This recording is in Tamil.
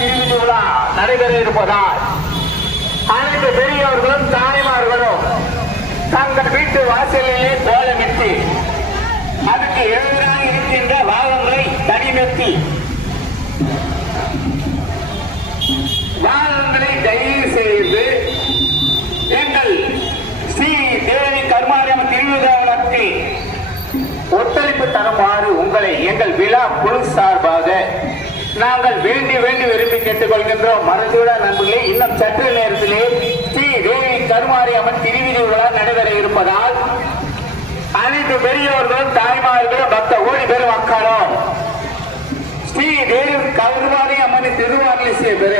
திருவிழா நடைபெற இருப்பதால் அனைத்து பெரியவர்களும் தாய்மார்களும் தங்கள் வீட்டு வாசலிலே கோலமிட்டு அதுக்கு எதிராக இருக்கின்ற வாகனங்களை தனிநிறுத்தி வாகனங்களை தயவு செய்து எங்கள் ஸ்ரீ தேவி கருமாரியம்மன் திருவிழாவுக்கு ஒத்துழைப்பு தருமாறு உங்களை எங்கள் விழா குழு சார்பாக நாங்கள் வேண்டி விரும்பி கேட்டுக்கொள்கின்றோம். மறந்துவிட நண்பர்களே, இன்னும் சற்று நேரத்திலே ஸ்ரீ தேவி கருமாரியம்மன் திருவிழா நடைபெற இருப்பதால் அனைத்து பெரியவர்களும் தாய்மார்களும் பக்த ஓடி பெறும் மக்களும் ஸ்ரீ தேவி கருமாரியம்மன் திருவாரூர் பெற